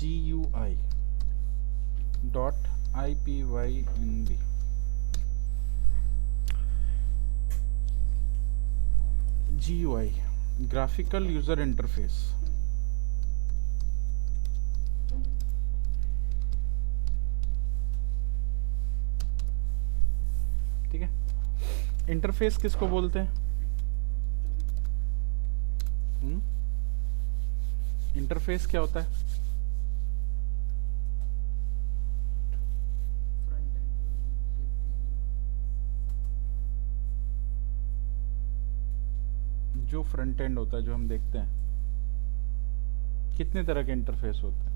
GUI dot IPYNB। GUI graphical user interface. ठीक है, interface किसको बोलते हैं? इंटरफेस क्या होता है? जो फ्रंट एंड होता है, जो हम देखते हैं। कितने तरह के इंटरफेस होते हैं?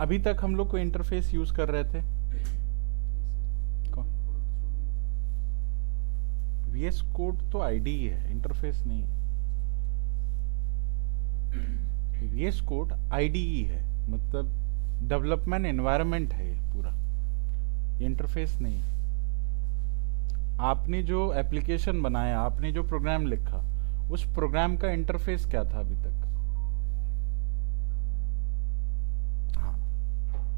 अभी तक हम लोग कोई इंटरफेस यूज कर रहे थे? VS कोड तो आईडी है, इंटरफेस नहीं है। VS कोड IDE है, मतलब डेवलपमेंट एनवायरनमेंट है ये पूरा, इंटरफेस नहीं। आपने जो एप्लीकेशन बनाया, आपने जो प्रोग्राम लिखा, उस प्रोग्राम का इंटरफेस क्या था अभी तक? हाँ,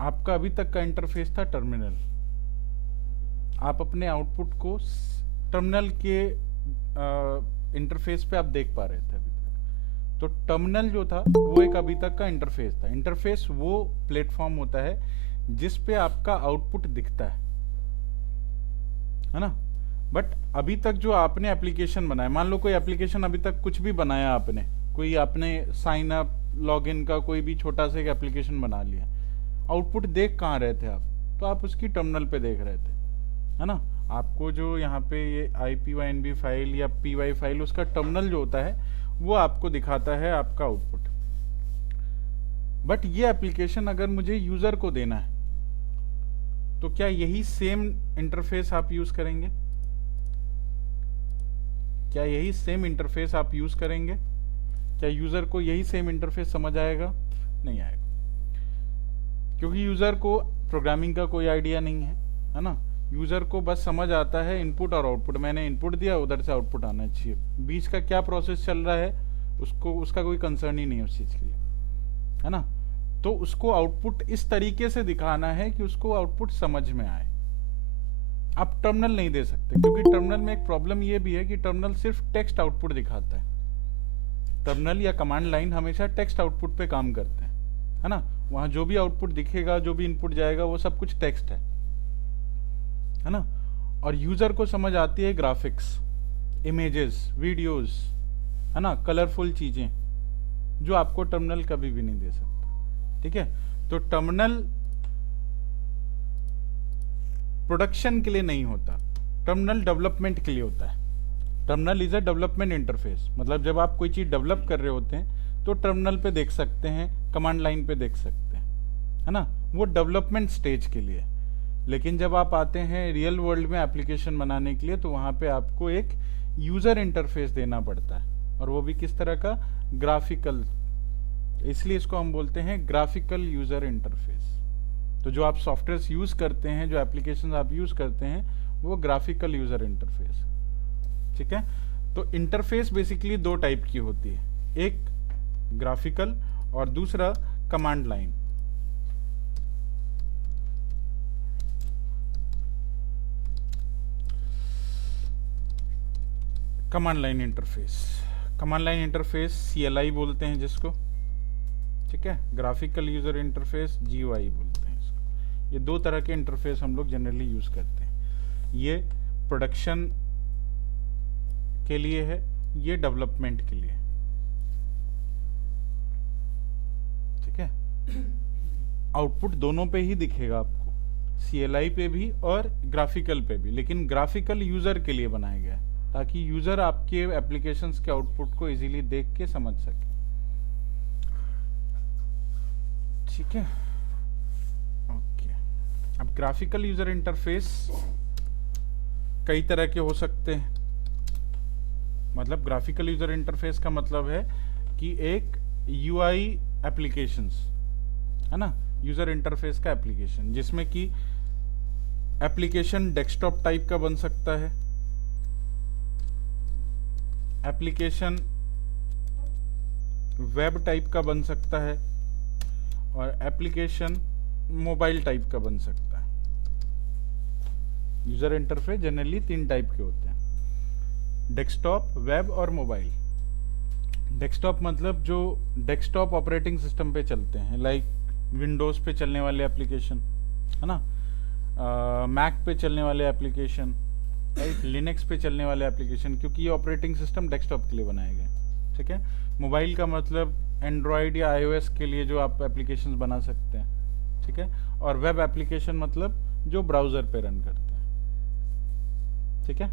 आपका अभी तक का इंटरफेस था टर्मिनल। आप अपने आउटपुट को टर्मिनल के इंटरफेस पे आप देख पा रहे थे अभी तक। तो टर्मिनल जो था वो एक अभी तक का इंटरफेस था। इंटरफेस वो प्लेटफॉर्म होता है जिस पे आपका आउटपुट दिखता है ना। बट अभी तक जो आपने एप्लीकेशन बनाया, मान लो कोई एप्लीकेशन अभी तक कुछ भी बनाया आपने, कोई आपने साइन अप लॉगिन का कोई भी छोटा सा एक एप्लीकेशन बना लिया, आउटपुट देख कहाँ रहे थे आप? तो आप उसकी टर्मिनल पे देख रहे थे, है ना। आपको जो यहाँ पे ये IPYNB फाइल या PY फाइल, उसका टर्मिनल जो होता है वो आपको दिखाता है आपका आउटपुट। बट ये एप्लीकेशन अगर मुझे यूजर को देना है तो क्या यही सेम इंटरफेस आप यूज करेंगे? क्या यही सेम इंटरफेस आप यूज करेंगे? क्या यूजर को यही सेम इंटरफेस समझ आएगा? नहीं आएगा, क्योंकि यूजर को प्रोग्रामिंग का कोई आइडिया नहीं है ना। यूजर को बस समझ आता है इनपुट और आउटपुट। मैंने इनपुट दिया, उधर से आउटपुट आना चाहिए। बीच का क्या प्रोसेस चल रहा है उसको, उसका कोई कंसर्न ही नहीं है उस चीज के लिए, है ना। तो उसको आउटपुट इस तरीके से दिखाना है कि उसको आउटपुट समझ में आए। आप टर्मिनल नहीं दे सकते, क्योंकि टर्मिनल में एक प्रॉब्लम ये भी है कि टर्मिनल सिर्फ टेक्स्ट आउटपुट दिखाता है। टर्मिनल या कमांड लाइन हमेशा टेक्स्ट आउटपुट पे काम करते हैं, है ना। वहां जो भी आउटपुट दिखेगा, जो भी इनपुट जाएगा, वो सब कुछ टेक्स्ट है ना। और यूजर को समझ आती है ग्राफिक्स, इमेजेस, वीडियोस, है ना, कलरफुल चीजें, जो आपको टर्मिनल कभी भी नहीं दे सकता। ठीक है, तो टर्मिनल प्रोडक्शन के लिए नहीं होता, टर्मिनल डेवलपमेंट के लिए होता है। Terminal is a development interface, मतलब जब आप कोई चीज डेवलप कर रहे होते हैं तो टर्मिनल पे देख सकते हैं, कमांड लाइन पे देख सकते हैं, है ना। वो डेवलपमेंट स्टेज के लिए। लेकिन जब आप आते हैं रियल वर्ल्ड में एप्लीकेशन बनाने के लिए, तो वहां पे आपको एक यूजर इंटरफेस देना पड़ता है, और वो भी किस तरह का? ग्राफिकल। इसलिए इसको हम बोलते हैं ग्राफिकल यूजर इंटरफेस। तो जो आप सॉफ्टवेयर यूज करते हैं, जो एप्लीकेशन आप यूज करते हैं, वो ग्राफिकल यूजर इंटरफेस। ठीक है, तो इंटरफेस बेसिकली दो टाइप की होती है, एक ग्राफिकल और दूसरा command line. Command line interface, command line interface CLI बोलते हैं जिसको। ठीक है, ग्राफिकल यूजर इंटरफेस GUI बोलते हैं इसको। ये दो तरह के इंटरफेस हम लोग जनरली यूज करते हैं। ये प्रोडक्शन के लिए है, ये डेवलपमेंट के लिए। ठीक है, आउटपुट दोनों पे ही दिखेगा आपको, CLI पे भी और ग्राफिकल पे भी, लेकिन ग्राफिकल यूजर के लिए बनाया गया है, ताकि यूजर आपके एप्लीकेशंस के आउटपुट को इजीली देख के समझ सके। ठीक है, ओके। अब ग्राफिकल यूजर इंटरफेस कई तरह के हो सकते हैं। मतलब ग्राफिकल यूजर इंटरफेस का मतलब है कि एक UI एप्लीकेशंस, है ना, यूजर इंटरफेस का एप्लीकेशन, जिसमें कि एप्लीकेशन डेस्कटॉप टाइप का बन सकता है, एप्लीकेशन वेब टाइप का बन सकता है और एप्लीकेशन मोबाइल टाइप का बन सकता है। यूजर इंटरफेस जनरली 3 टाइप के होते हैं, डेस्कटॉप, वेब और मोबाइल। डेस्कटॉप मतलब जो डेस्कटॉप ऑपरेटिंग सिस्टम पे चलते हैं, लाइक विंडोज़ पे चलने वाले एप्लीकेशन, है ना, मैक पे चलने वाले एप्लीकेशन, राइट, लिनक्स पे चलने वाले एप्लीकेशन, क्योंकि ये ऑपरेटिंग सिस्टम डेस्कटॉप के लिए बनाए गए, ठीक है। मोबाइल का मतलब एंड्रॉयड या आईओएस के लिए जो आप एप्लीकेशंस बना सकते हैं, ठीक है। और वेब एप्लीकेशन मतलब जो ब्राउज़र पे रन करते हैं, ठीक है।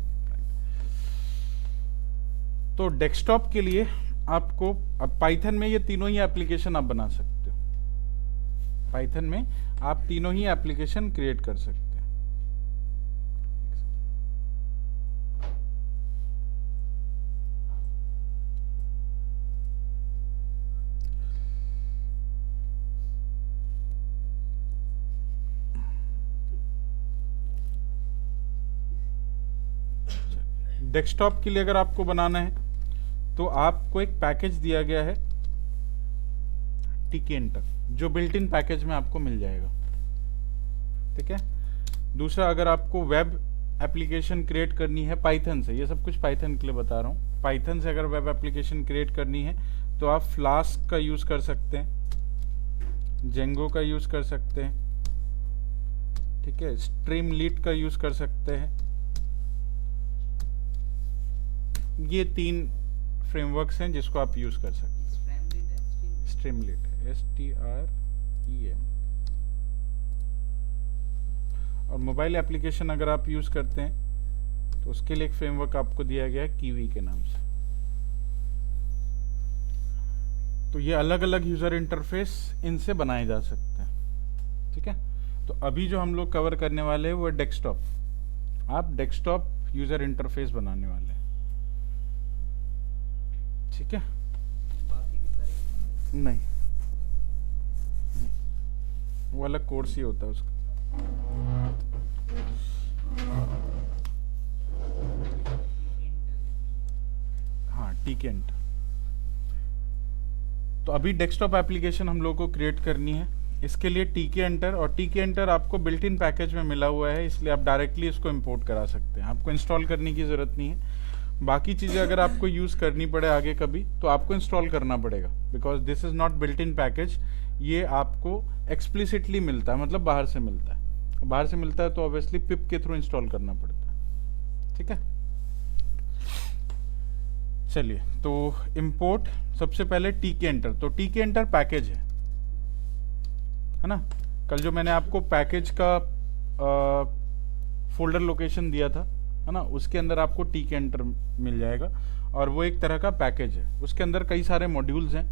तो डेस्कटॉप के लिए आपको अब पाइथन में ये तीनों ही एप्लीकेशन आप बना सकते हो। पाइथन में आप तीनों ही एप्लीकेशन क्रिएट कर सकते हैं। डेस्कटॉप के लिए अगर आपको बनाना है तो आपको एक पैकेज दिया गया है tkinter, जो बिल्ट इन पैकेज में आपको मिल जाएगा, ठीक है। दूसरा, अगर आपको वेब एप्लीकेशन क्रिएट करनी है पाइथन से, ये सब कुछ पाइथन के लिए बता रहा हूँ, पाइथन से अगर वेब एप्लीकेशन क्रिएट करनी है तो आप फ्लास्क का यूज़ कर सकते हैं, जेंगो का यूज़ कर सकते हैं, ठीक है, स्ट्रीमलीट का यूज़ कर सकते हैं। ये 3 फ्रेमवर्क्स हैं जिसको आप यूज़ कर सकते हैं। स्ट्रीमलीट है, STREM। और मोबाइल एप्लीकेशन अगर आप यूज़ करते हैं तो उसके लिए एक फ्रेमवर्क आपको दिया गया है कीवी के नाम से। तो ये अलग अलग यूज़र इंटरफेस इनसे बनाए जा सकते हैं, ठीक है। तो अभी जो हम लोग कवर करने वाले हैं वो डेस्कटॉप। आप डेस्कटॉप यूज़र इंटरफेस बनाने वाले हैं, ठीक है। बाकी भी करेंगे? नहीं, वो अलग कोर्स ही होता है उसका। हाँ, tkinter। तो अभी डेस्कटॉप एप्लीकेशन हम लोग को क्रिएट करनी है, इसके लिए tkinter, और tkinter आपको बिल्ट इन पैकेज में मिला हुआ है, इसलिए आप डायरेक्टली इसको इंपोर्ट करा सकते हैं, आपको इंस्टॉल करने की ज़रूरत नहीं है। बाकी चीज़ें अगर आपको यूज़ करनी पड़े आगे कभी तो आपको इंस्टॉल करना पड़ेगा, because this is not built in package. ये आपको एक्सप्लिसिटली मिलता है, मतलब बाहर से मिलता है। बाहर से मिलता है तो ऑब्वियसली पिप के थ्रू इंस्टॉल करना पड़ता है, ठीक है। चलिए, तो इंपोर्ट सबसे पहले tkinter। तो tkinter पैकेज है ना। कल जो मैंने आपको पैकेज का फोल्डर लोकेशन दिया था, है ना, उसके अंदर आपको tkinter मिल जाएगा, और वो एक तरह का पैकेज है। उसके अंदर कई सारे मॉड्यूल्स हैं,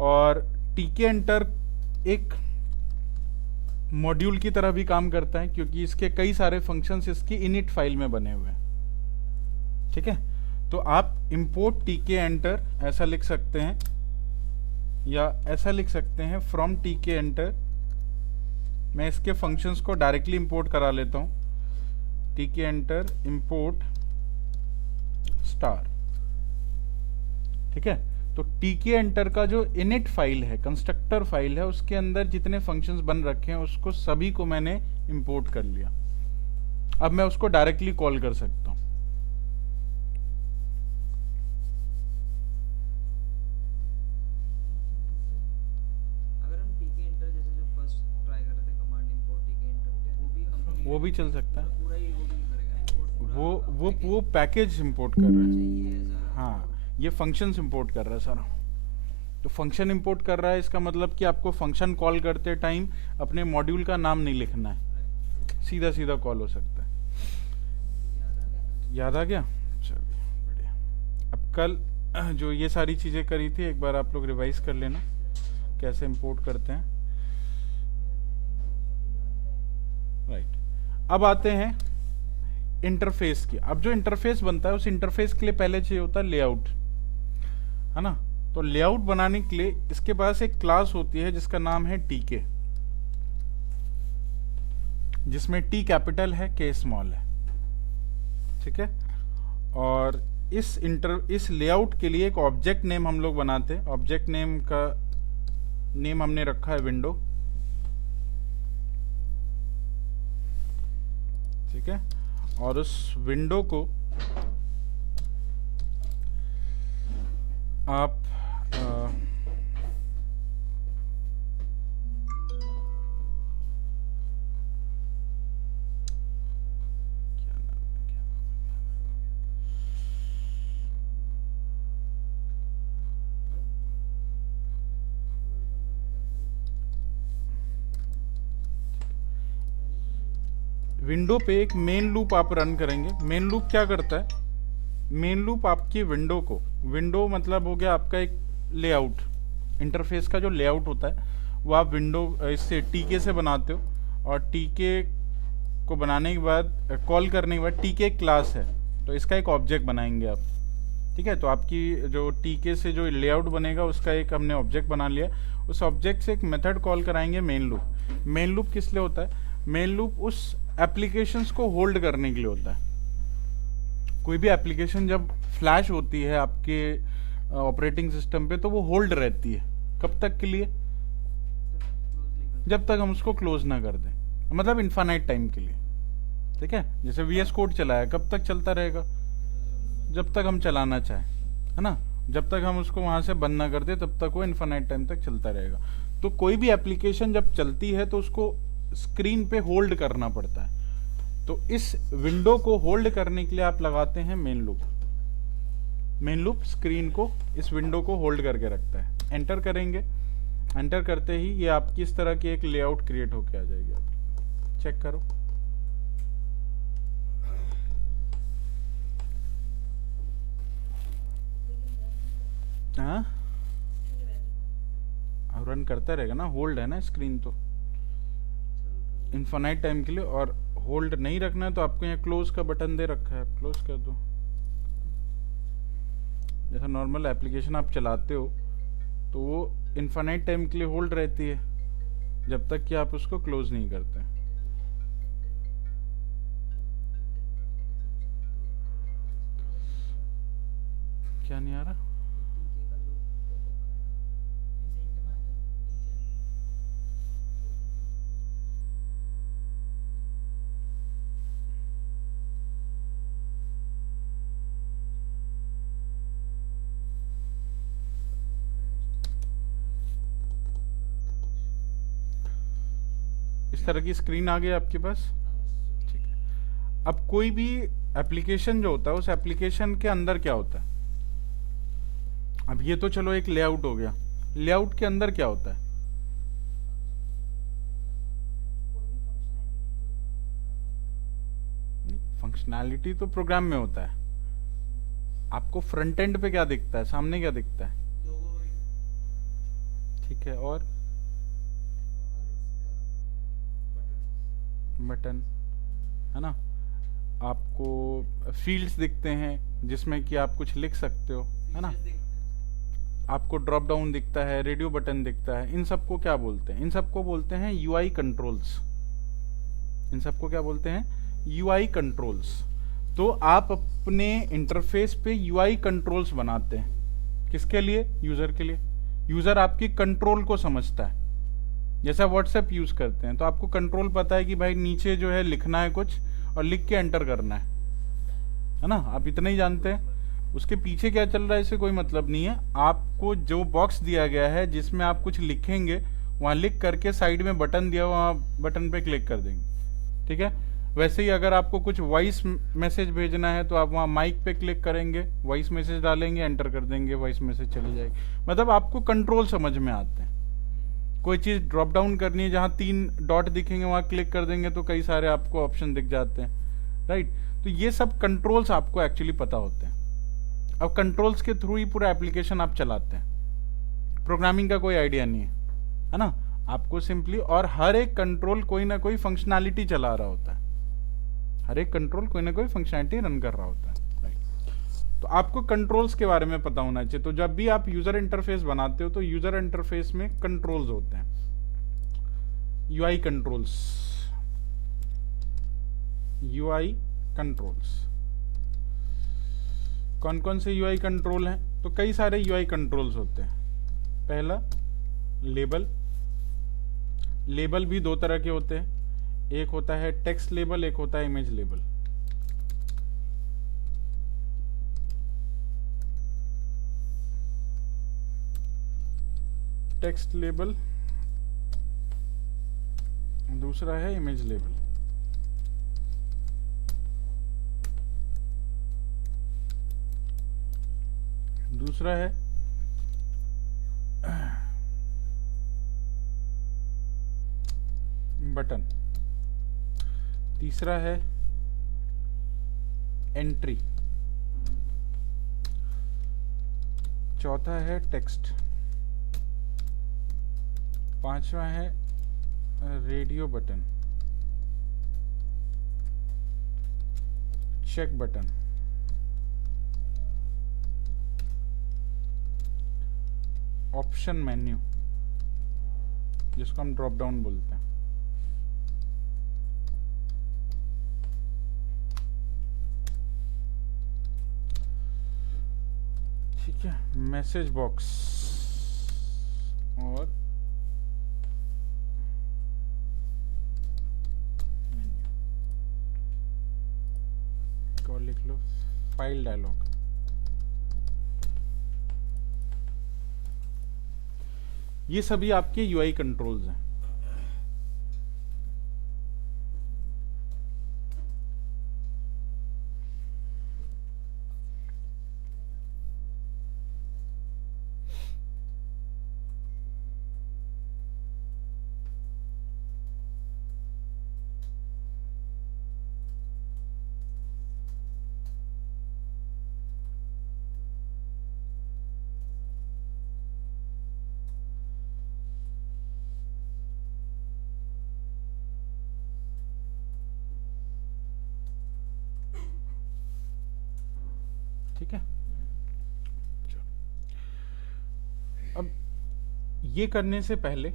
और tkinter एक मॉड्यूल की तरह भी काम करता है, क्योंकि इसके कई सारे फंक्शंस इसकी इनिट फाइल में बने हुए हैं, ठीक है। तो आप इंपोर्ट tkinter ऐसा लिख सकते हैं, या ऐसा लिख सकते हैं फ्रॉम tkinter। मैं इसके फंक्शंस को डायरेक्टली इंपोर्ट करा लेता हूँ, tkinter import स्टार, ठीक है। तो tkinter का जो init फाइल है, कंस्ट्रक्टर फाइल है, उसके अंदर जितने फंक्शंस बन रखे हैं उसको सभी को मैंने इंपोर्ट कर लिया। अब मैं उसको डायरेक्टली कॉल कर सकता हूँ। अगर हम tkinter जैसे जो फर्स्ट ट्राई कर रहे थे कमांड इंपोर्ट tkinter, वो भी चल सकता है। पूरा ही वो भी करेगा import, वो पैकेज इंपोर्ट कर रहा है। ये ऐसा। हाँ, ये फंक्शंस इंपोर्ट कर रहा है सारा। तो फंक्शन इंपोर्ट कर रहा है, इसका मतलब कि आपको फंक्शन कॉल करते टाइम अपने मॉड्यूल का नाम नहीं लिखना है, सीधा सीधा कॉल हो सकता है। याद आ गया? चलिए, बढ़िया। अब कल जो ये सारी चीज़ें करी थी, एक बार आप लोग रिवाइज कर लेना कैसे इंपोर्ट करते हैं, राइट। अब आते हैं इंटरफेस की। अब जो इंटरफेस बनता है उस इंटरफेस के लिए पहले चाहिए होता है लेआउट, है ना। तो लेआउट बनाने के लिए इसके पास एक क्लास होती है जिसका नाम है tk, जिसमें t कैपिटल है, k स्मॉल है, ठीक है। और इस लेआउट के लिए एक ऑब्जेक्ट नेम हम लोग बनाते हैं। ऑब्जेक्ट नेम का नेम हमने रखा है विंडो, ठीक है। और उस विंडो को आप विंडो पे एक मेन लूप आप रन करेंगे। मेन लूप क्या करता है? मेन लूप आपकी विंडो को, विंडो मतलब हो गया आपका एक लेआउट, इंटरफेस का जो लेआउट होता है वो आप विंडो इससे टीके से बनाते हो। और टीके को बनाने के बाद, कॉल करने के बाद, टीके क्लास है तो इसका एक ऑब्जेक्ट बनाएंगे आप, ठीक है। तो आपकी जो टीके से जो लेआउट बनेगा उसका एक हमने ऑब्जेक्ट बना लिया। उस ऑब्जेक्ट से एक मेथड कॉल कराएंगे मेन लूप। मेन लूप किस लिए होता है? मेन लूप उस एप्लीकेशंस को होल्ड करने के लिए होता है। कोई भी एप्लीकेशन जब फ्लैश होती है आपके ऑपरेटिंग सिस्टम पे तो वो होल्ड रहती है। कब तक के लिए? जब तक हम उसको क्लोज ना कर दें, मतलब इन्फानाइट टाइम के लिए, ठीक है। जैसे VS कोड चला है, कब तक चलता रहेगा? जब तक हम चलाना चाहें, है ना। जब तक हम उसको वहां से बंद ना कर दे तब तक वो इन्फानाइट टाइम तक चलता रहेगा। तो कोई भी एप्लीकेशन जब चलती है तो उसको स्क्रीन पे होल्ड करना पड़ता है। तो इस विंडो को होल्ड करने के लिए आप लगाते हैं main loop. Main loop screen को, इस विंडो को होल्ड करके रखता है। एंटर करेंगे, एंटर करते ही ये आपकी इस तरह की एक लेआउट क्रिएट होके आ जाएगी। आप चेक करो, हाँ रन करता रहेगा ना, होल्ड है ना स्क्रीन तो इन्फानाइट टाइम के लिए। और होल्ड नहीं रखना है तो आपको यहाँ क्लोज का बटन दे रखा है, आप क्लोज कर दो। जैसा नॉर्मल एप्लीकेशन आप चलाते हो तो वो इन्फानाइट टाइम के लिए होल्ड रहती है जब तक कि आप उसको क्लोज नहीं करते। क्या नहीं आ रहा? इस तरह की स्क्रीन आ गई आपके पास, ठीक है। अब कोई भी एप्लीकेशन जो होता है उस एप्लीकेशन के अंदर क्या होता है? अब ये तो चलो एक लेआउट हो गया, लेआउट के अंदर क्या होता है? फंक्शनैलिटी तो प्रोग्राम में होता है। आपको फ्रंट एंड पे क्या दिखता है, सामने क्या दिखता है? ठीक है, और बटन, है ना। आपको फील्ड्स दिखते हैं जिसमें कि आप कुछ लिख सकते हो, है ना। आपको ड्रॉप डाउन दिखता है, रेडियो बटन दिखता है। इन सबको क्या बोलते हैं? इन सबको बोलते हैं UI कंट्रोल्स। इन सबको क्या बोलते हैं? UI controls. तो आप अपने इंटरफेस पे UI कंट्रोल्स बनाते हैं। किसके लिए? यूजर के लिए। यूजर आपकी कंट्रोल को समझता है। जैसा व्हाट्सएप यूज करते हैं तो आपको कंट्रोल पता है कि भाई नीचे जो है लिखना है कुछ और लिख के एंटर करना है ना। आप इतना ही जानते हैं, उसके पीछे क्या चल रहा है इससे कोई मतलब नहीं है। आपको जो बॉक्स दिया गया है जिसमें आप कुछ लिखेंगे वहां लिख करके साइड में बटन दिया, वहां बटन पे क्लिक कर देंगे, ठीक है। वैसे ही अगर आपको कुछ वॉइस मैसेज भेजना है तो आप वहाँ माइक पे क्लिक करेंगे, वॉइस मैसेज डालेंगे, एंटर कर देंगे, वॉइस मैसेज चली जाएगी। मतलब आपको कंट्रोल समझ में आते हैं। कोई चीज़ ड्रॉप डाउन करनी है, जहाँ 3 डॉट दिखेंगे वहाँ क्लिक कर देंगे तो कई सारे आपको ऑप्शन दिख जाते हैं, राइट। तो ये सब कंट्रोल्स आपको एक्चुअली पता होते हैं। अब कंट्रोल्स के थ्रू ही पूरा एप्लीकेशन आप चलाते हैं। प्रोग्रामिंग का कोई आइडिया नहीं है ना। आपको सिंपली, और हर एक कंट्रोल कोई ना कोई फंक्शनैलिटी चला रहा होता है। हर एक कंट्रोल कोई ना कोई फंक्शनैलिटी रन कर रहा होता है, राइट। तो आपको कंट्रोल्स के बारे में पता होना चाहिए। तो जब भी आप यूजर इंटरफेस बनाते हो तो यूजर इंटरफेस में कंट्रोल्स होते हैं, UI कंट्रोल्स। UI कंट्रोल्स, कौन कौन से यूआई कंट्रोल हैं? तो कई सारे यूआई कंट्रोल्स होते हैं। पहला लेबल। लेबल भी दो तरह के होते हैं, एक होता है टेक्स्ट लेबल, एक होता है इमेज लेबल। टेक्स्ट लेबल, दूसरा है इमेज लेबल। दूसरा है बटन। तीसरा है एंट्री। चौथा है टेक्स्ट। पांचवा है radio button, check button, option menu जिसको हम ड्रॉप डाउन बोलते हैं। ठीक है, मैसेज बॉक्स और मेन्यू। लिख लो फाइल डायलॉग। ये सभी आपके यूआई कंट्रोल्स हैं। ठीक है, चलो। अब ये करने से पहले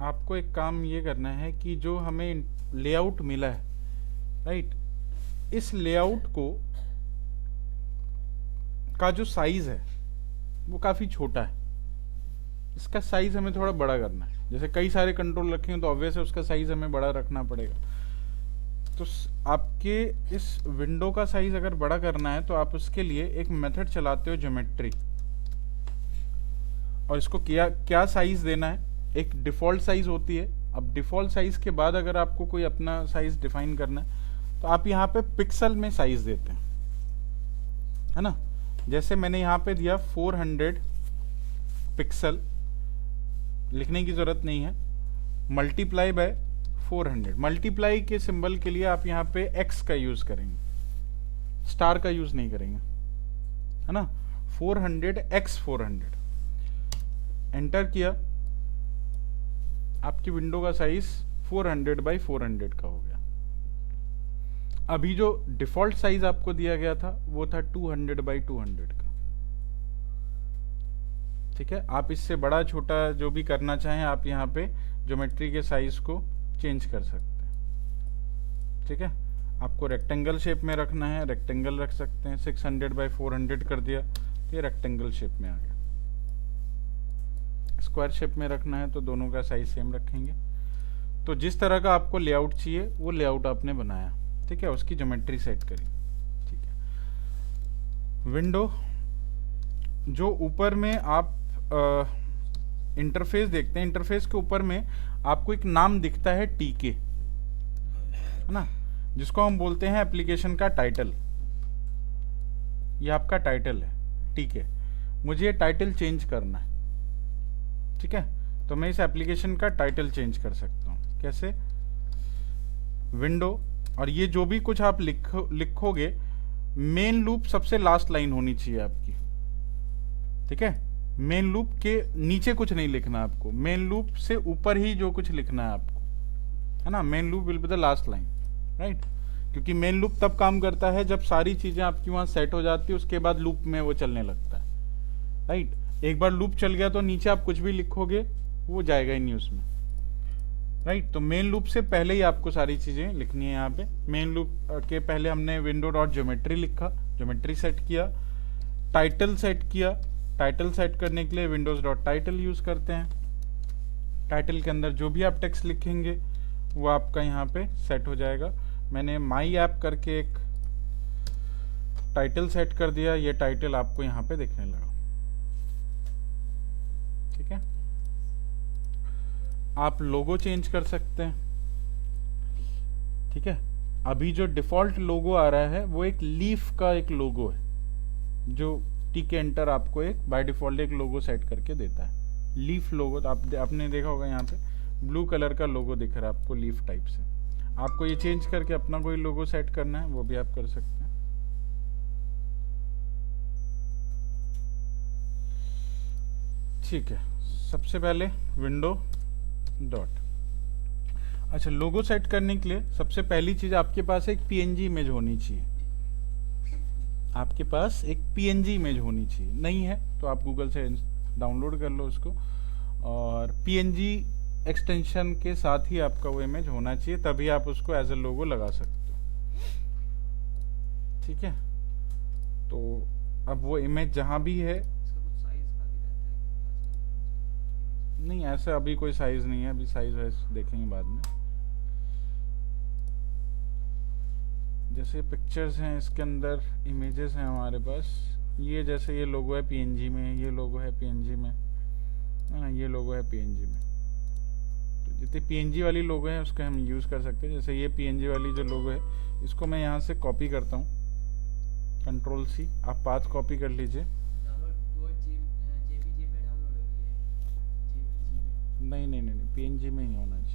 आपको एक काम ये करना है कि जो हमें लेआउट मिला है, राइट, इस लेआउट को का जो साइज है वो काफ़ी छोटा है। इसका साइज हमें थोड़ा बड़ा करना है। जैसे कई सारे कंट्रोल रखे हैं तो ऑब्वियस है उसका साइज हमें बड़ा रखना पड़ेगा। तो आपके इस विंडो का साइज अगर बड़ा करना है तो आप उसके लिए एक मेथड चलाते हो ज्योमेट्री, और इसको क्या साइज देना है, एक डिफ़ॉल्ट साइज होती है। अब डिफ़ॉल्ट साइज के बाद अगर आपको कोई अपना साइज डिफाइन करना है तो आप यहाँ पे पिक्सल में साइज देते हैं, है ना। जैसे मैंने यहाँ पे दिया 400 पिक्सल, लिखने की ज़रूरत नहीं है, मल्टीप्लाई बाय 400। मल्टीप्लाई के सिंबल के लिए आप यहाँ पे x का यूज़ करेंगे, स्टार का यूज़ नहीं करेंगे, है ना। 400 x 400 एंटर किया, आपकी विंडो का साइज 400 बाई 400 का हो गया। अभी जो डिफ़ॉल्ट साइज आपको दिया गया था वो था 200 बाई 200 का। ठीक है, आप इससे बड़ा छोटा जो भी करना चाहें आप यहाँ पे ज्योमेट्री के साइज को चेंज कर सकते हैं। ठीक है, आपको रेक्टेंगल शेप में रखना है, रेक्टेंगल रख सकते हैं। 600 बाई 400 कर दिया तो ये रेक्टेंगल शेप में आ गया। स्क्वायर शेप में रखना है तो दोनों का साइज सेम रखेंगे। तो जिस तरह का आपको लेआउट चाहिए वो लेआउट आपने बनाया, ठीक है, उसकी ज्योमेट्री सेट करी। ठीक है, विंडो जो ऊपर में आप इंटरफेस देखते हैं, इंटरफेस के ऊपर में आपको एक नाम दिखता है टीके, है ना, जिसको हम बोलते हैं एप्लीकेशन का टाइटल। ये आपका टाइटल है, टीके। मुझे ये टाइटल चेंज करना है, ठीक है, तो मैं इस एप्लीकेशन का टाइटल चेंज कर सकता हूँ। कैसे? विंडो, और ये जो भी कुछ आप लिखोगे मेन लूप सबसे लास्ट लाइन होनी चाहिए आपकी। ठीक है, मेन लूप के नीचे कुछ नहीं लिखना आपको, मेन लूप से ऊपर ही जो कुछ लिखना है आपको, है ना। Main loop will be the last line, right, क्योंकि मेन लूप तब काम करता है जब सारी चीज़ें आपकी वहाँ सेट हो जाती है, उसके बाद लूप में वो चलने लगता है, राइट। एक बार लूप चल गया तो नीचे आप कुछ भी लिखोगे वो जाएगा ही नहीं उसमें, राइट। तो मेन लूप से पहले ही आपको सारी चीज़ें लिखनी है। यहाँ पे मेन लूप के पहले हमने विंडो डॉट ज्योमेट्री लिखा, ज्योमेट्री सेट किया, टाइटल सेट किया, टाइटल सेट करने के लिए विंडोज डॉट टाइटल यूज करते हैं। टाइटल के अंदर जो भी आप टेक्स्ट लिखेंगे वो आपका यहाँ पे सेट हो जाएगा। मैंने माई ऐप करके एक टाइटल सेट कर दिया, ये टाइटल आपको यहाँ पे दिखने लगा। ठीक है, आप लोगो चेंज कर सकते हैं। ठीक है, अभी जो डिफॉल्ट लोगो आ रहा है वो एक लीफ का एक लोगो है, जो टीके एंटर आपको एक बाय डिफॉल्ट एक लोगो सेट करके देता है। लीफ लोगो आपने देखा होगा, यहाँ पे ब्लू कलर का लोगो दिख रहा है आपको लीफ टाइप से। आपको ये चेंज करके अपना कोई लोगो सेट करना है वो भी आप कर सकते हैं। ठीक है, सबसे पहले विंडो डॉट, अच्छा लोगो सेट करने के लिए सबसे पहली चीज आपके पास एक पीएनजी इमेज होनी चाहिए। आपके पास एक पीएनजी इमेज होनी चाहिए, नहीं है तो आप गूगल से डाउनलोड कर लो उसको, और पीएनजी एक्सटेंशन के साथ ही आपका वो इमेज होना चाहिए, तभी आप उसको एज ए लोगो लगा सकते हो। ठीक है, तो अब वो इमेज जहाँ भी है, इसका कुछ साइज का भी रहता है कि नहीं ऐसा अभी कोई साइज नहीं है, अभी साइज वाइज देखेंगे बाद में। जैसे पिक्चर्स हैं इसके अंदर, इमेजेस हैं हमारे पास, ये जैसे ये लोगो है पीएनजी में, ये लोगो है पीएनजी में, है ना, ये लोगो है पीएनजी में। तो जितने पीएनजी वाली लोगो है उसको हम यूज़ कर सकते हैं। जैसे ये पीएनजी वाली जो लोगो है, इसको मैं यहाँ से कॉपी करता हूँ, कंट्रोल सी, आप पाथ कॉपी कर लीजिए। नहीं नहीं नहीं, पीएनजी में ही होना चाहिए।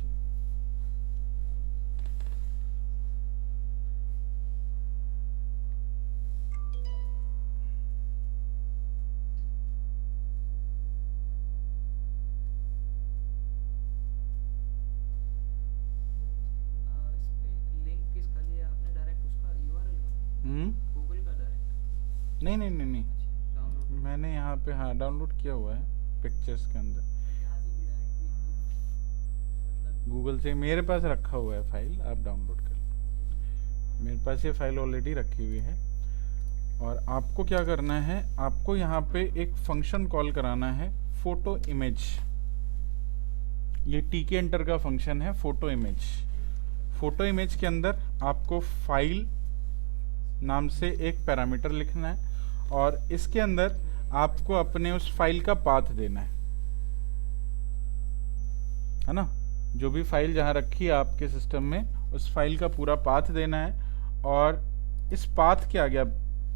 इसमें लिंक किसका लिया आपने, डायरेक्ट उसका यूआरएल गूगल का डायरेक्ट? नहीं नहीं नहीं नहीं, डाउनलोड मैंने यहाँ पे हाँ डाउनलोड किया हुआ है पिक्चर्स के अंदर, गूगल से मेरे पास रखा हुआ है फाइल, आप डाउनलोड कर लो। मेरे पास ये फाइल ऑलरेडी रखी हुई है। और आपको क्या करना है, आपको यहाँ पे एक फंक्शन कॉल कराना है, फोटो इमेज। ये टीके एंटर का फंक्शन है, फोटो इमेज। फोटो इमेज के अंदर आपको फाइल नाम से एक पैरामीटर लिखना है, और इसके अंदर आपको अपने उस फाइल का पाथ देना है ना, जो भी फाइल जहाँ रखी है आपके सिस्टम में, उस फाइल का पूरा पाथ देना है। और इस पाथ के आगे,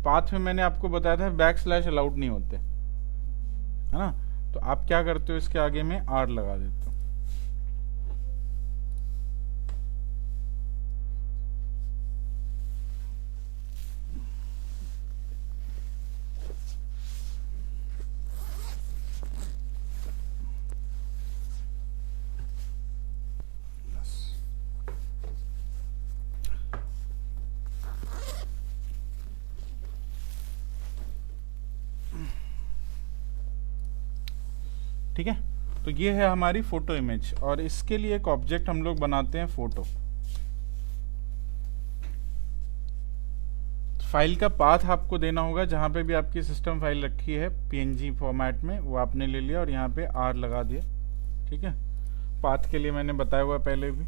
पाथ में मैंने आपको बताया था बैकस्लैश अलाउड नहीं होते, है ना, तो आप क्या करते हो, इसके आगे में आर लगा देते हो। ठीक है, तो ये है हमारी फोटो इमेज, और इसके लिए एक ऑब्जेक्ट हम लोग बनाते हैं फोटो। फाइल का पाथ आपको देना होगा, जहाँ पे भी आपकी सिस्टम फाइल रखी है पीएनजी फॉर्मेट में, वो आपने ले लिया और यहाँ पे आर लगा दिया। ठीक है, पाथ के लिए मैंने बताया हुआ पहले भी।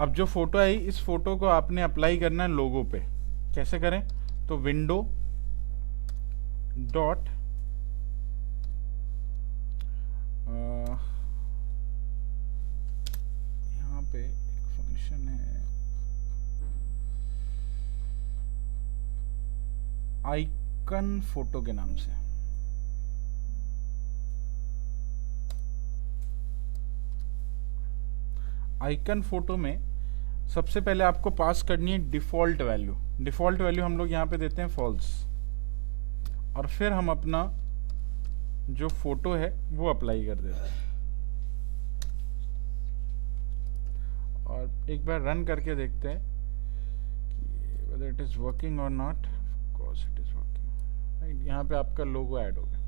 अब जो फोटो आई, इस फोटो को आपने अप्लाई करना है लोगो पे। कैसे करें, तो विंडो डॉट यहाँ पे एक फंक्शन है आइकन फोटो के नाम से। आइकन फोटो में सबसे पहले आपको पास करनी है डिफॉल्ट वैल्यू। डिफॉल्ट वैल्यू हम लोग यहाँ पे देते हैं फॉल्स, और फिर हम अपना जो फोटो है वो अप्लाई कर देते हैं। और एक बार रन करके देखते हैं कि whether it is working or not. Of course it is working. Right, यहाँ पे आपका लोगो ऐड हो गया।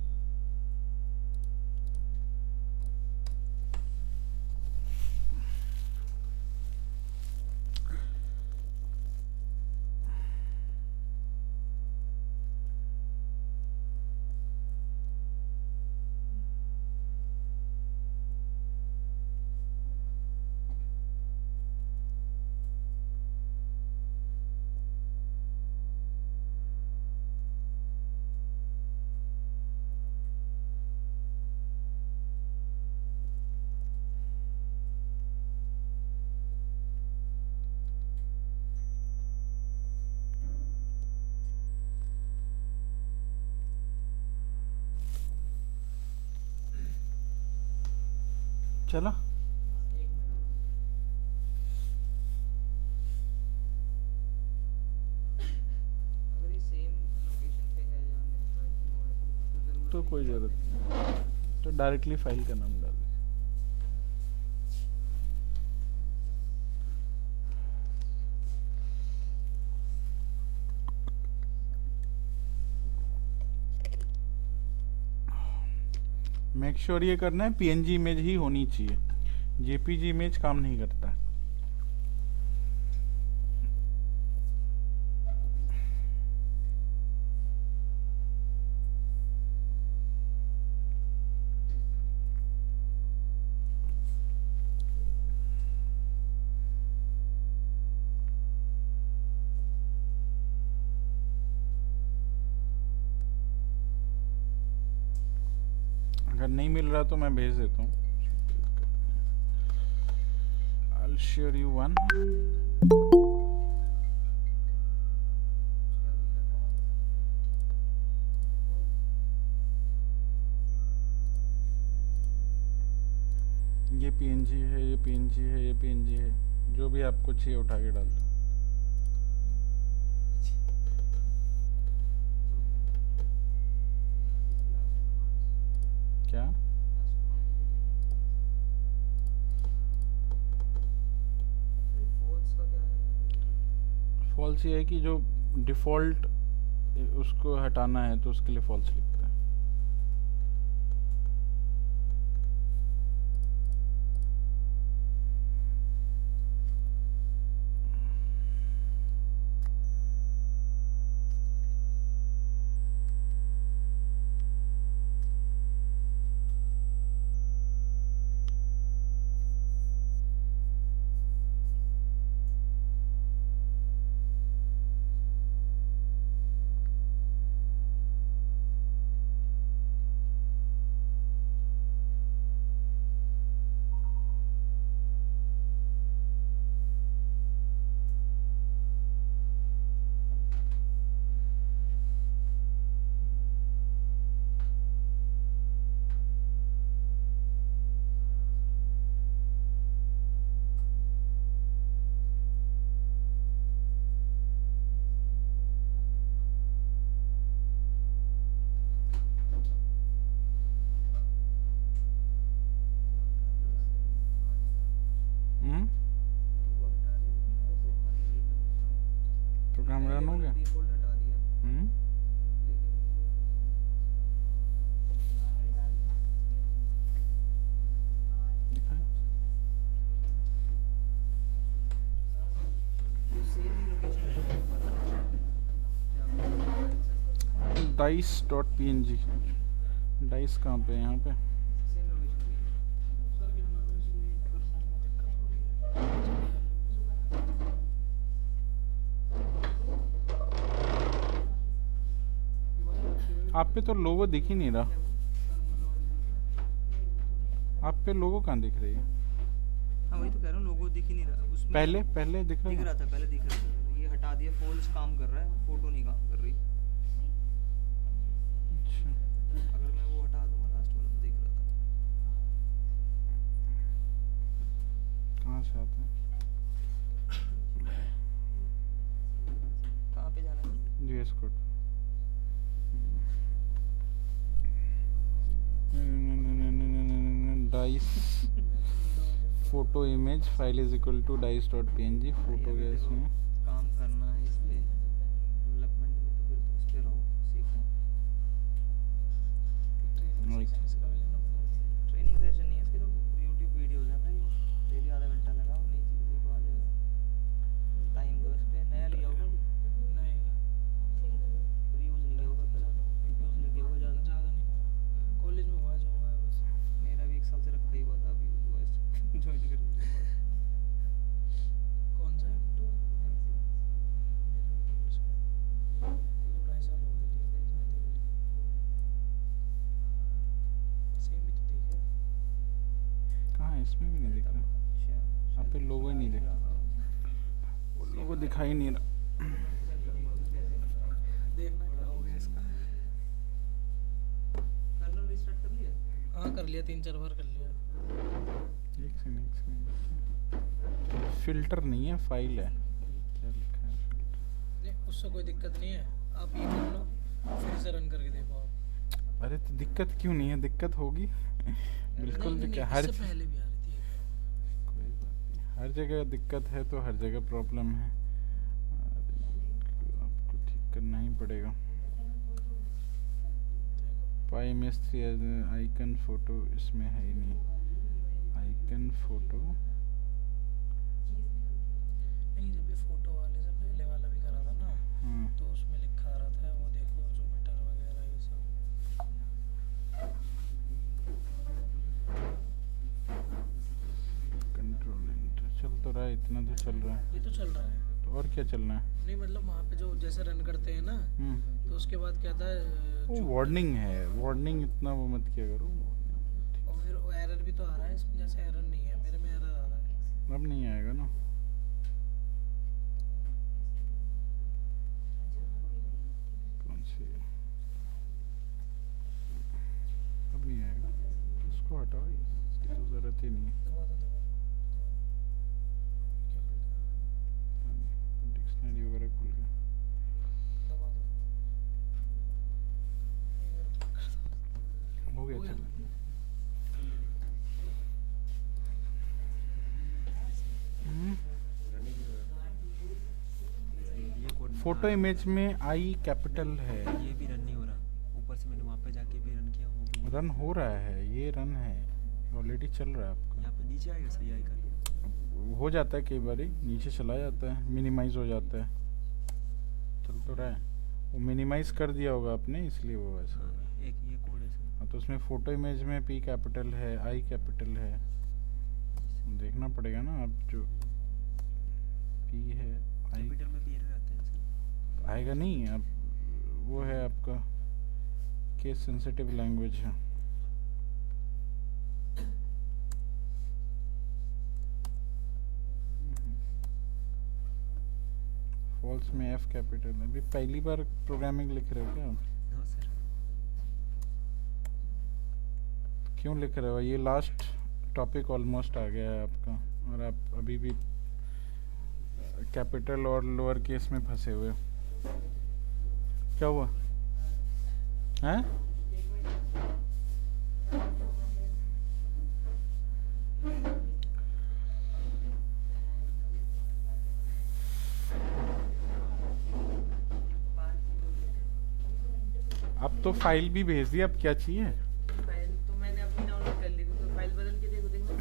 चला अगर ये सेम लोकेशन पे है जहाँ मेरे पाइथन वो है तो ज़रूरत तो नहीं कोई है ज़रूरत नहीं, तो डायरेक्टली फाइल का नाम डाल दीजिए। मेक श्योर ये करना है पीएनजी इमेज ही होनी चाहिए, जेपीजी इमेज काम नहीं करता है। अगर नहीं मिल रहा तो मैं भेज देता हूँ। I'll share you one. ये पीएनजी है, ये पीएनजी है, ये पीएनजी है, जो भी आपको चाहिए उठा के डाल दो। क्या फॉल्स का क्या है? फॉल्स ये है कि जो डिफ़ॉल्ट उसको हटाना है तो उसके लिए फॉल्स लिखता है। प्रोग्राम रन हो गया। डिफॉल्ट हटा दिया हम्म लेकिन दिखाए वो सेम ही लोकेशन पे डाइस डॉट png। डाइस कहाँ पे है? यहाँ पे। सेम लोकेशन पे आप पे तो लोगो दिख ही नहीं रहा। आप पे लोगो कहाँ दिख रही है? हाँ वही तो कह रहा हूँ लोगो दिख ही नहीं रहा उसमें पहले पहले दिख दिख रहा रहा था पहले दिख रहा था ये हटा दिया फॉल्स काम कर रहा है फोटो नहीं काम कर रही अच्छा, अगर मैं वो हटा दूंगा लास्ट वाला तो दिख रहा था कहाँ से आते हैं? कहाँ पे जाना है GS code. Dice photo image file is equal to dice dot png। Photo अगर गया देखो, इसमें। काम करना है इस पे डेवलपमेंट में तो फिर तो उस पे रहो सीखो वही। ट्रेनिंग सेशन नहीं है इसकी तो यूट्यूब वीडियोस हैं भाई डेली आधा घंटा लगाओ नई चीज़ देखो आ जाएगा टाइम दो इस पे नया लिया होगा फिर यूज़ नहीं किया होगा यूज़ नहीं किया होगा ज़्यादा कॉलेज में हुआ जो हुआ है बस। मेरा भी 1 साल से रखा ही हुआ था अभी ज्वाइन करने के बाद कौन सा M2? मेरा भी कॉलेज में 2 ढाई साल हो गए लिए मेरी शादी के लिए। सेम ही तो दिखे। कहाँ है? इसमें भी नहीं दिख रहा। अच्छा आप पे लोगो ही नहीं दिख रहा। वो लोगो दिखाई नहीं रहा। देखना क्या हो गया इसका। कर्नल रिस्टार्ट कर लिया हाँ कर लिया 3-4 बार कर लिया। फिल्टर नहीं है, फाइल है। क्या लिखा है filter? नहीं उससे कोई दिक्कत नहीं है, आप ये कर लो फिर से रन करके देखो आप। अरे तो दिक्कत क्यों नहीं है, दिक्कत होगी। बिल्कुल नहीं, दिक्कत, नहीं, हर इससे पहले भी आ रही थी एक कोई बात नहीं, हर जगह दिक्कत है तो हर जगह प्रॉब्लम है। आपको ठीक करना ही पड़ेगा। पाई मिस्त्री आइकन फोटो इसमें है ही नहीं। आइकन फोटो नहीं, जब ये फोटो वाले से पहले वाला भी करा था ना, हाँ तो उसमें लिखा आ रहा था वो देखो जुपिटर वगैरह ये सब। कंट्रोल एंटर चल तो रहा है, इतना तो चल रहा है। ये तो चल रहा है। तो और क्या चलना है? नहीं मतलब वहाँ पे जो जैसे रन करते हैं ना, तो उसके बाद कहता है वो वार्निंग है, वार्निंग इतना वो मत किया करो। और फिर एरर भी तो आ रहा है इसमें, जैसे एरर नहीं है मेरे में, एरर आ रहा है। अब नहीं आएगा ना। कौन सी है? अब नहीं आएगा, इसको हटाओ, इसकी तो ज़रूरत ही नहीं है। दबा दो, दबा दो, क्या खुल गया? डिक्शनरी वगैरह खुल गया। दबा दो। एक बार हो गया, हो गया? चल। ये कोड फोटो इमेज में आई कैपिटल है। ये भी रन नहीं हो रहा, ऊपर से मैंने वहाँ पे जाके भी रन किया, वो भी रन हो रहा है, ये रन है, ऑलरेडी चल रहा है आपका। यहाँ पे नीचे आएगा सही आएगा। हो जाता है कई बार, नीचे चला जाता है, मिनिमाइज हो जाता है। चल तो रहा है, वो मिनिमाइज कर दिया होगा आपने, इसलिए वो वैसा हो रहा है। एक ये कोड है सर। हाँ तो उसमें फोटो इमेज में पी कैपिटल है, आई कैपिटल है, देखना पड़ेगा ना। अब जो पी है, आई कैपिटल में भी एरर आते हैं सर। आएगा नहीं। अब वो है आपका केस सेंसिटिव लैंग्वेज है। फॉल्स में एफ कैपिटल है। अभी पहली बार प्रोग्रामिंग लिख रहे हो क्या आप? हाँ सर। क्यों लिख रहे हो? ये लास्ट टॉपिक ऑलमोस्ट आ गया है आपका, और आप अभी भी कैपिटल और लोअर केस में फंसे हुए हो। क्या हुआ हैं? अब तो फाइल भी भेज दी, अब क्या चाहिए? फाइल तो मैंने अपनी डाउनलोड कर ली थी, तो फाइल बदल के देखो, देखो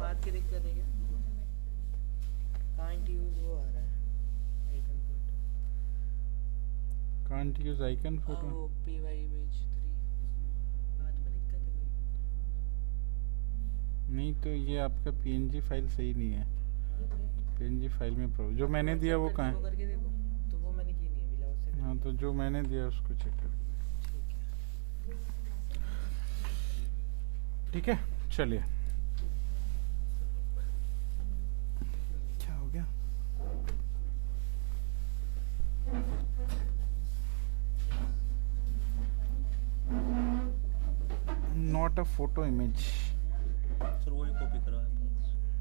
बात की दिक्कत है क्या? कांट यूज वो आ रहा है icon photo. Can't use icon photo. वो पीवाई इमेज 3 बात में दिक्कत है कोई? नहीं तो ये आपका पीएनजी फाइल सही नहीं है। पीएनजी फाइल में प्रॉब्लम, जो मैंने दिया वो कहाँ है? करके देखो, तो वो मैंने की नहीं है, बिला उससे हाँ तो जो मैंने दिया उसको चेक कर। ठीक है, चलिए। क्या हो गया? Not a photo image. Sir वही कॉपी करा है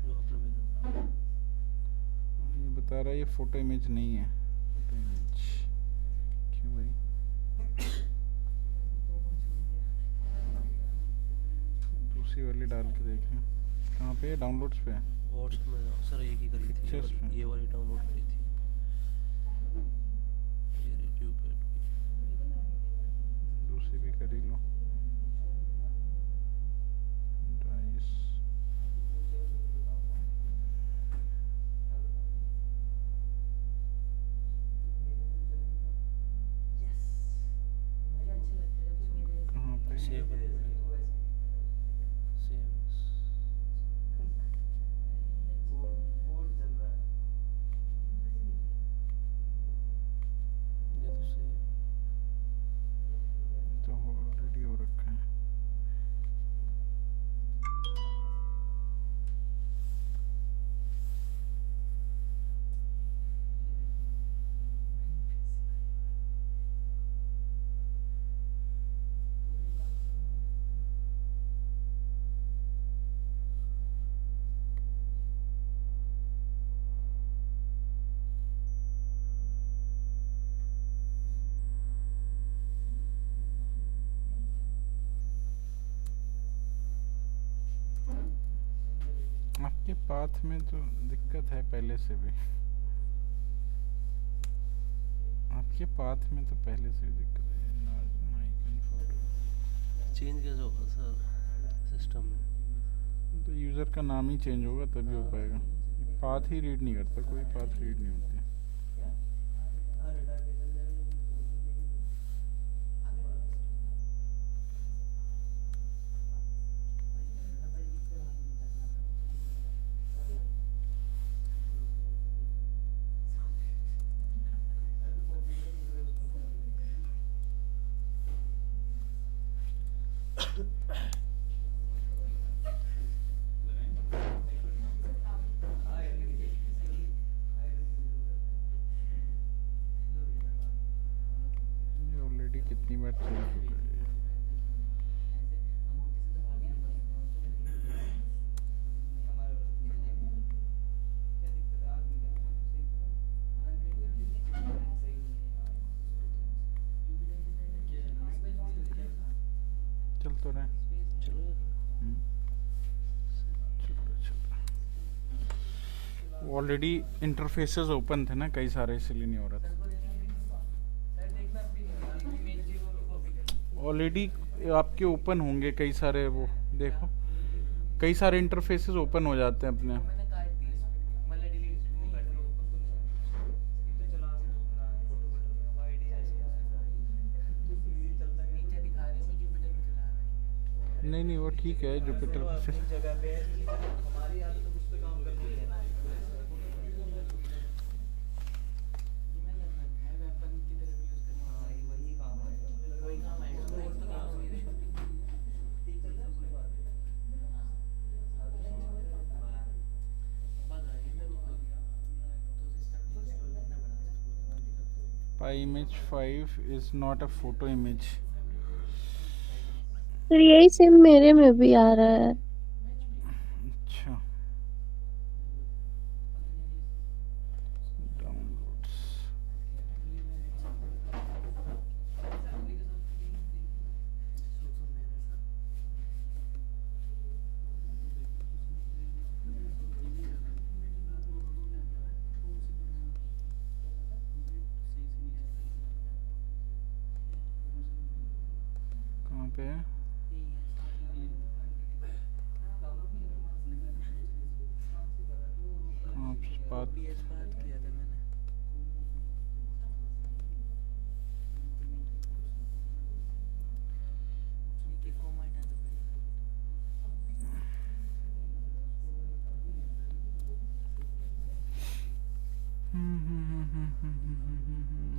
जो आपने भेजा। ये बता रहा है ये फोटो इमेज नहीं है। फोटो इमेज क्यों भाई? दूसरी वाली डाल के देख लें। कहाँ पे है? डाउनलोड्स पे है। व्हाट्सएप में सर एक ही करी थी, Pictures में। ये वाली डाउनलोड करी थी। ये रिव्यू पैड भी। दूसरी भी कर ही लो। डाइस कहाँ पे? सेव करनी पड़ेगी। सेव्स। ये तो सेव। तो ऑलरेडी हो रखा है। आपके पाथ में तो दिक्कत है पहले से भी, आपके पाथ में तो पहले से भी दिक्कत है। चेंज कैसे होगा सर सिस्टम में? तो यूज़र का नाम ही चेंज होगा तभी हो पाएगा। पाथ ही रीड नहीं करता, कोई पाथ रीड नहीं होती। ये ऑलरेडी कितनी बार चेंज हो गया है। चल तो रहे। चलो ऑलरेडी इंटरफेसेस ओपन थे ना कई सारे, इसलिए नहीं हो रहा था। ऑलरेडी आपके ओपन होंगे कई सारे, वो देखो कई सारे इंटरफेसेस ओपन हो जाते हैं अपने आप। नहीं नहीं वो ठीक है, जुपिटर पे से जगह पे हमारी आदत तो कुछ पे काम करनी है। हाँ, ये वही काम है, वही काम है, और तो काम नहीं है। ठीक चल रहा है उसके बाद। image 5 is not a photo image। तो यही सेम मेरे में भी आ रहा है। अच्छा डाउनलोड्स, कहाँ पे है? हाँ, बात PS बात किया था मैंने। एक एक कॉमा हटाना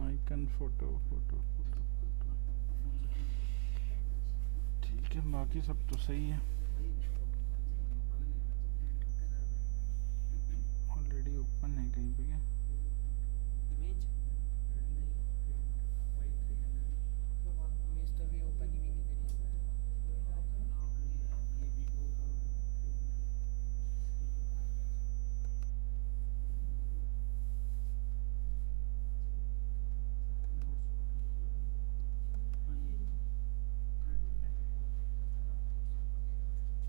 icon photo photo photo photo, ठीक है बाकी सब तो सही है। ऑलरेडी ओपन है कहीं पे क्या? इमेज तो अभी ओपन ही नहीं करी है।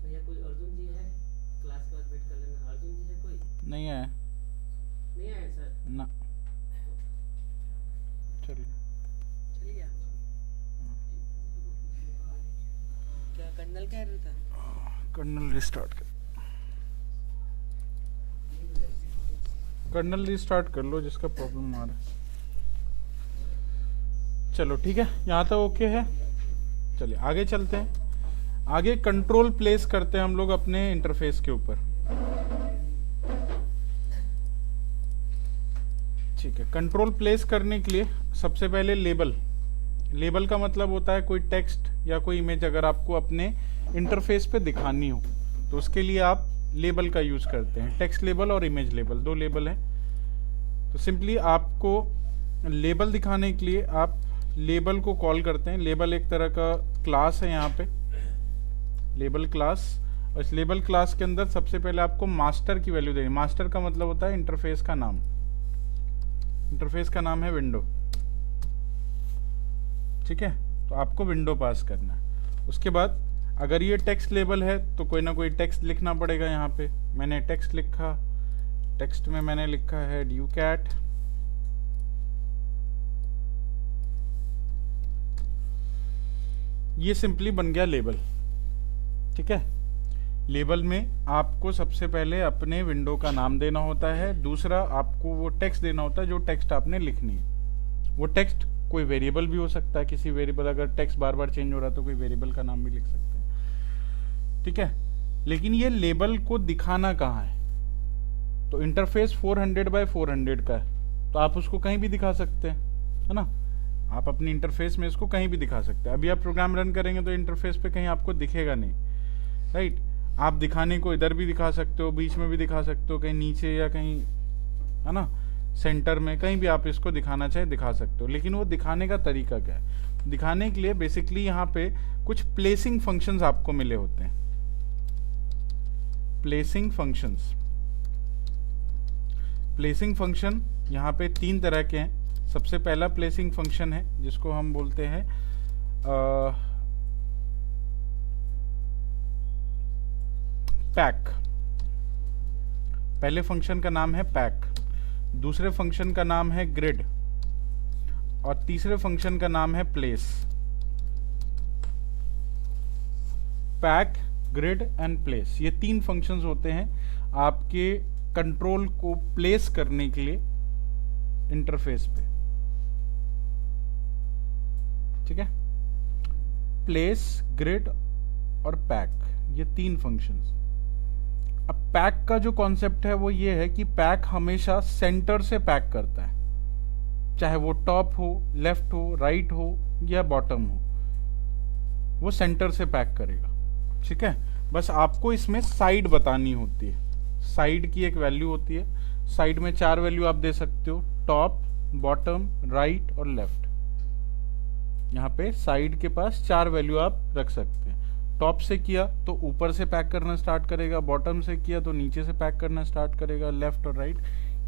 भैया कोई अर्जुन जी है क्लास के बाद वेट कर लेना। अर्जुन जी है कोई? नहीं है नहीं आए सर? ना, चलिए चल गया। क्या कर्नल कह रहा था? कर्नल रिस्टार्ट कर, कर्नल रिस्टार्ट कर लो जिसका प्रॉब्लम आ रहा है। चलो ठीक है, यहाँ तक ओके है। चलिए आगे चलते हैं। आगे कंट्रोल प्लेस करते हैं हम लोग अपने इंटरफेस के ऊपर। ठीक है, कंट्रोल प्लेस करने के लिए सबसे पहले लेबल। लेबल का मतलब होता है कोई टेक्स्ट या कोई इमेज अगर आपको अपने इंटरफेस पे दिखानी हो तो उसके लिए आप लेबल का यूज़ करते हैं। टेक्स्ट लेबल और इमेज लेबल, दो लेबल हैं। तो सिंपली आपको लेबल दिखाने के लिए आप लेबल को कॉल करते हैं। लेबल एक तरह का क्लास है यहाँ पे, लेबल क्लास। और इस लेबल क्लास के अंदर सबसे पहले आपको मास्टर की वैल्यू देनी। मास्टर का मतलब होता है इंटरफेस का नाम। इंटरफेस का नाम है विंडो, ठीक है। तो आपको विंडो पास करना है। उसके बाद अगर ये टेक्स्ट लेबल है तो कोई ना कोई टेक्स्ट लिखना पड़ेगा। यहाँ पे मैंने टेक्स्ट लिखा, टेक्स्ट में मैंने लिखा है ड्यू कैट, ये सिंपली बन गया लेबल। ठीक है, लेबल में आपको सबसे पहले अपने विंडो का नाम देना होता है, दूसरा आपको वो टेक्स्ट देना होता है जो टेक्स्ट आपने लिखनी है। वो टेक्स्ट कोई वेरिएबल भी हो सकता है, किसी वेरिएबल, अगर टेक्स्ट बार बार चेंज हो रहा है तो कोई वेरिएबल का नाम भी लिख सकते हैं। ठीक है, लेकिन ये लेबल को दिखाना कहाँ है? तो इंटरफेस 400 बाय 400 का है, तो आप उसको कहीं भी दिखा सकते हैं, है ना। आप अपनी इंटरफेस में इसको कहीं भी दिखा सकते हैं। अभी आप प्रोग्राम रन करेंगे तो इंटरफेस पे कहीं आपको दिखेगा नहीं, राइट। आप दिखाने को इधर भी दिखा सकते हो, बीच में भी दिखा सकते हो, कहीं नीचे या कहीं, है ना, सेंटर में, कहीं भी आप इसको दिखाना चाहे दिखा सकते हो। लेकिन वो दिखाने का तरीका क्या है? दिखाने के लिए बेसिकली यहाँ पे कुछ प्लेसिंग फंक्शंस आपको मिले होते हैं। प्लेसिंग फंक्शंस, प्लेसिंग फंक्शन यहाँ पे 3 तरह के हैं। सबसे पहला प्लेसिंग फंक्शन है जिसको हम बोलते हैं पैक। पहले फंक्शन का नाम है पैक, दूसरे फंक्शन का नाम है ग्रिड, और तीसरे फंक्शन का नाम है place. Pack, grid and place, ये 3 फंक्शंस होते हैं आपके कंट्रोल को प्लेस करने के लिए इंटरफेस पे। ठीक है, प्लेस, ग्रिड और पैक, ये 3 फंक्शंस। अब पैक का जो कॉन्सेप्ट है वो ये है कि पैक हमेशा सेंटर से पैक करता है, चाहे वो टॉप हो, लेफ्ट हो, राइट हो या बॉटम हो, वो सेंटर से पैक करेगा। ठीक है, बस आपको इसमें साइड बतानी होती है। साइड की एक वैल्यू होती है, साइड में 4 वैल्यू आप दे सकते हो, टॉप, बॉटम, राइट और लेफ्ट। यहाँ पे साइड के पास 4 वैल्यू आप रख सकते हैं। टॉप से किया तो ऊपर से पैक करना स्टार्ट करेगा, बॉटम से किया तो नीचे से पैक करना स्टार्ट करेगा, लेफ्ट और राइट,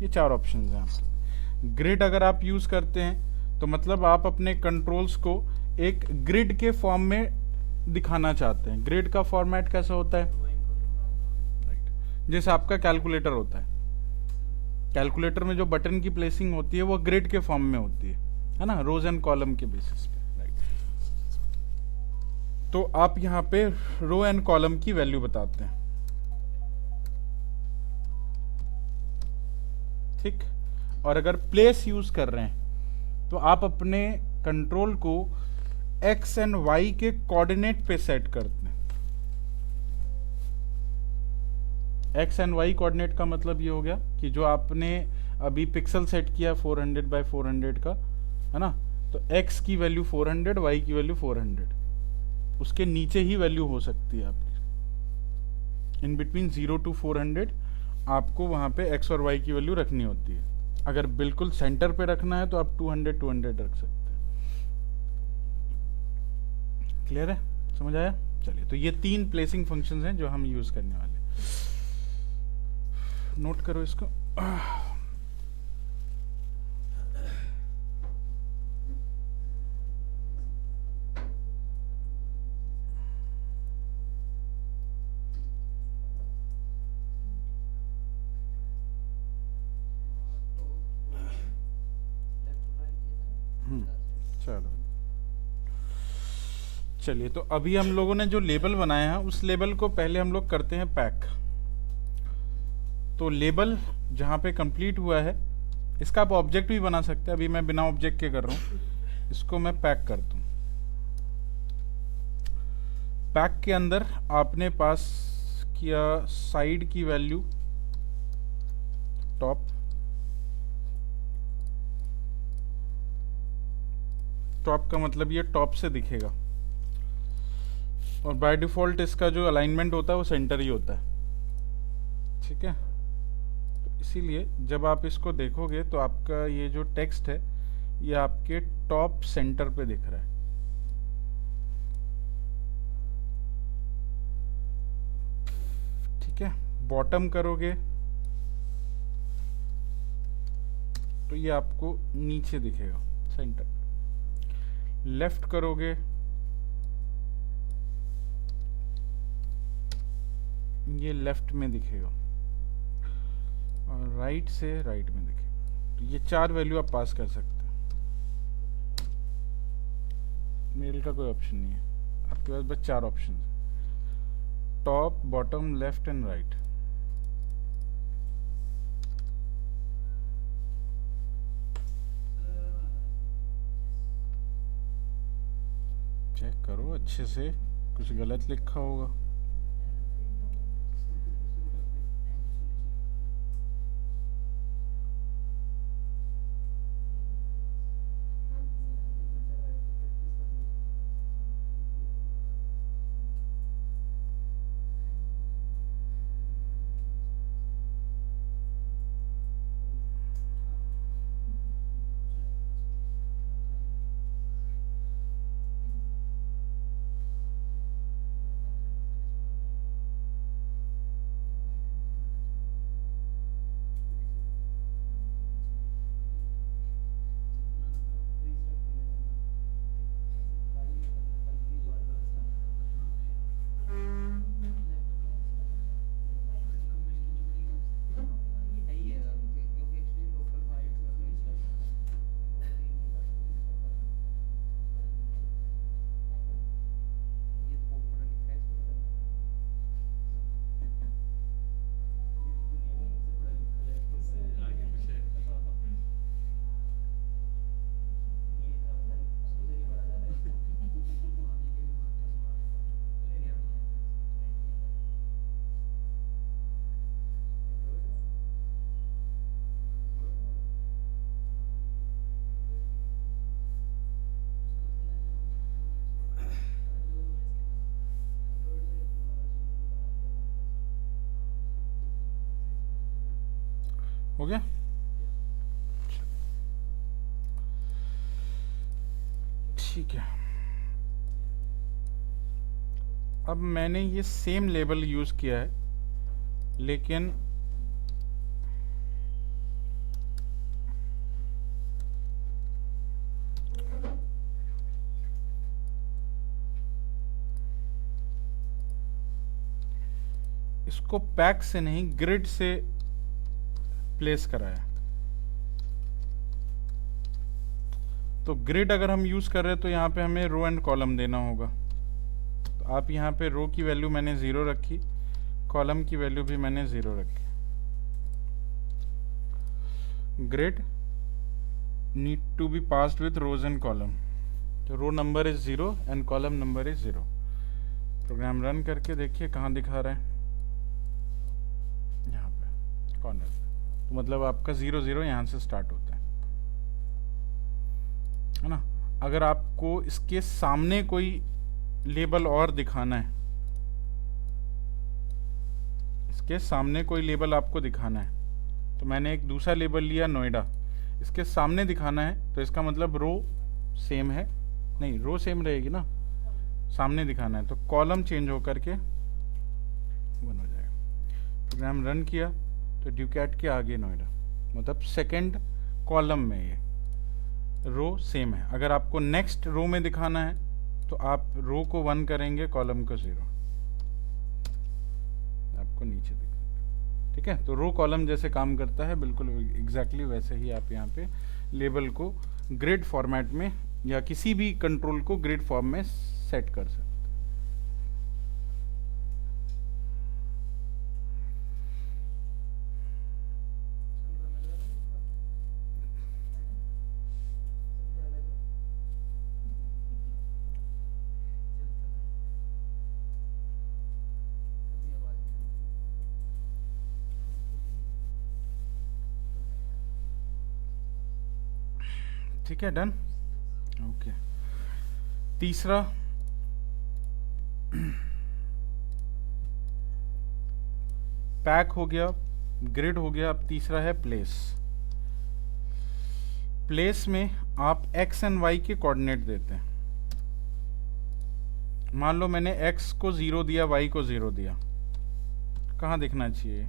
ये 4 ऑप्शन हैं आपके। ग्रिड अगर आप यूज करते हैं तो मतलब आप अपने कंट्रोल्स को एक ग्रिड के फॉर्म में दिखाना चाहते हैं। ग्रिड का फॉर्मेट कैसा होता है? जैसे आपका कैलकुलेटर होता है, कैलकुलेटर में जो बटन की प्लेसिंग होती है वो ग्रिड के फॉर्म में होती है ना, रोज एंड कॉलम के बेसिस पे, राइट। तो आप यहाँ पे रो एंड कॉलम की वैल्यू बताते हैं। ठीक, और अगर प्लेस यूज कर रहे हैं तो आप अपने कंट्रोल को एक्स एंड वाई के कोऑर्डिनेट पे सेट करते हैं। एक्स एंड वाई कोऑर्डिनेट का मतलब ये हो गया कि जो आपने अभी पिक्सल सेट किया 400 बाय 400 का, है ना, तो एक्स की वैल्यू 400, वाई की वैल्यू 400, उसके नीचे ही वैल्यू हो सकती है आपकी। इन बिटवीन 0 to 400 आपको वहाँ पे एक्स और वाई की वैल्यू रखनी होती है। अगर बिल्कुल सेंटर पे रखना है तो आप 200 रख सकते हैं। क्लियर है? समझ आया? चलिए, तो ये 3 प्लेसिंग फंक्शंस हैं जो हम यूज करने वाले हैं। नोट करो इसको। चलो, चलिए, तो अभी हम लोगों ने जो लेबल बनाया है उस लेबल को पहले हम लोग करते हैं पैक। तो लेबल जहाँ पे कंप्लीट हुआ है इसका आप ऑब्जेक्ट भी बना सकते हैं। अभी मैं बिना ऑब्जेक्ट के कर रहा हूँ, इसको मैं पैक करता हूँ। पैक के अंदर आपने पास किया साइड की वैल्यू टॉप, टॉप का मतलब ये टॉप से दिखेगा, और बाय डिफॉल्ट इसका जो अलाइनमेंट होता है वो सेंटर ही होता है। ठीक है, तो इसीलिए जब आप इसको देखोगे तो आपका ये जो टेक्स्ट है ये आपके टॉप सेंटर पे दिख रहा है। ठीक है, बॉटम करोगे तो ये आपको नीचे दिखेगा सेंटर, लेफ्ट करोगे ये लेफ्ट में दिखेगा और राइट से राइट में दिखेगा। तो ये 4 वैल्यू आप पास कर सकते हैं। मेल का कोई ऑप्शन नहीं है, आपके पास बस 4 ऑप्शन है, top, bottom, left and right. Check करो अच्छे से, कुछ गलत लिखा होगा। हो गया? ठीक है। अब मैंने ये सेम लेबल यूज किया है, लेकिन इसको पैक से नहीं ग्रिड से प्लेस कराया। तो ग्रिड अगर हम यूज कर रहे हैं तो यहाँ पे हमें रो एंड कॉलम देना होगा। तो आप यहाँ पे रो की वैल्यू मैंने 0 रखी, कॉलम की वैल्यू भी मैंने 0 रखी। Grid need to be passed with rows and column. तो row number is 0 and column number is 0। Program run करके देखिए कहाँ दिखा रहा है, यहाँ पे कॉर्नर पे। तो मतलब आपका 0 0 यहाँ से स्टार्ट होता है ना। अगर आपको इसके सामने कोई लेबल और दिखाना है, इसके सामने कोई लेबल आपको दिखाना है, तो मैंने एक दूसरा लेबल लिया नोएडा, इसके सामने दिखाना है, तो इसका मतलब रो सेम है, नहीं रो सेम रहेगी ना, सामने दिखाना है तो कॉलम चेंज होकर के 1 हो जाएगा। प्रोग्राम रन किया तो ड्यूकैट के आगे नोएडा, मतलब सेकंड कॉलम में ये रो सेम है। अगर आपको नेक्स्ट रो में दिखाना है तो आप रो को 1 करेंगे, कॉलम को 0, आपको नीचे दिखेगा। ठीक है, तो रो कॉलम जैसे काम करता है बिल्कुल एग्जैक्टली वैसे ही आप यहाँ पे लेबल को ग्रिड फॉर्मेट में या किसी भी कंट्रोल को ग्रिड फॉर्म में सेट कर सकते हैं। ठीक है, डन। ओके, तीसरा पैक हो गया, ग्रिड हो गया। अब तीसरा है प्लेस। प्लेस में आप एक्स एंड वाई के कोऑर्डिनेट देते हैं। मान लो मैंने एक्स को 0 दिया, वाई को 0 दिया, कहाँ दिखना चाहिए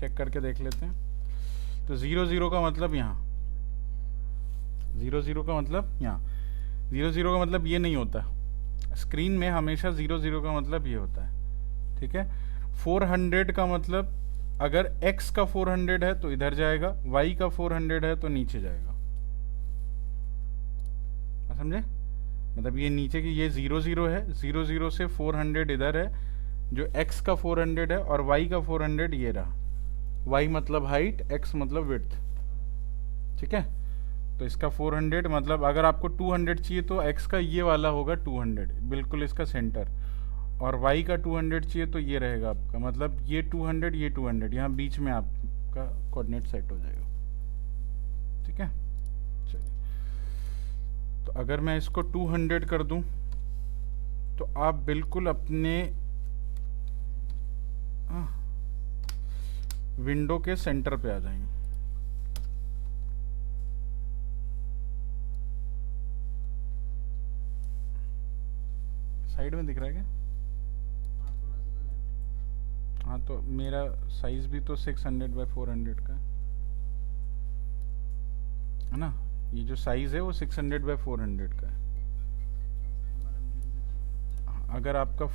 चेक करके देख लेते हैं। तो 0 0 का मतलब यहाँ, 0 0 का मतलब यहाँ, 0 0 का मतलब ये नहीं होता। स्क्रीन में हमेशा 0 0 का मतलब ये होता है। ठीक है। 400 का मतलब अगर x का 400 है तो इधर जाएगा, y का 400 है तो नीचे जाएगा। समझे? मतलब ये नीचे की ये 0 0 है, 0 0 से 400 इधर है, जो x का 400 है, और y का 400 ये रहा। y मतलब हाइट, x मतलब विड्थ, ठीक है। तो इसका 400 मतलब अगर आपको 200 चाहिए तो x का ये वाला होगा 200, बिल्कुल इसका सेंटर, और y का 200 चाहिए तो ये रहेगा आपका, मतलब ये 200 ये 200, यहाँ बीच में आपका कोऑर्डिनेट सेट हो जाएगा, ठीक है। चलिए, तो अगर मैं इसको 200 कर दूं तो आप बिल्कुल अपने विंडो के सेंटर पे आ जाएंगे। साइड में दिख रहा है क्या? हाँ, तो मेरा साइज भी तो 600 बाय 400 का है ना। ये जो साइज है वो 600 बाय 400 का है। अगर आपका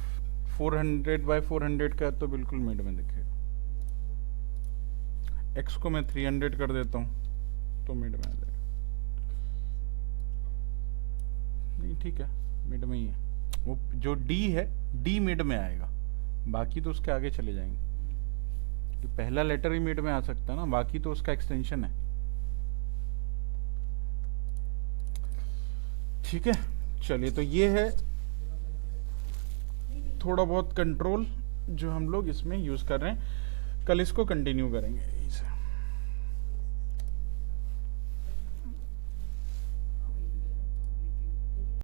400 बाय 400 का है तो बिल्कुल मिड में दिखेगा। एक्स को मैं 300 कर देता हूँ तो मिड में आ जाएगा। नहीं, ठीक है, मिड में ही है। वो जो डी है, डी मिड में आएगा, बाकी तो उसके आगे चले जाएंगे। कि पहला लेटर ही मिड में आ सकता है ना, बाकी तो उसका एक्सटेंशन है, ठीक है। चलिए, तो ये है थोड़ा बहुत कंट्रोल जो हम लोग इसमें यूज कर रहे हैं। कल इसको कंटिन्यू करेंगे।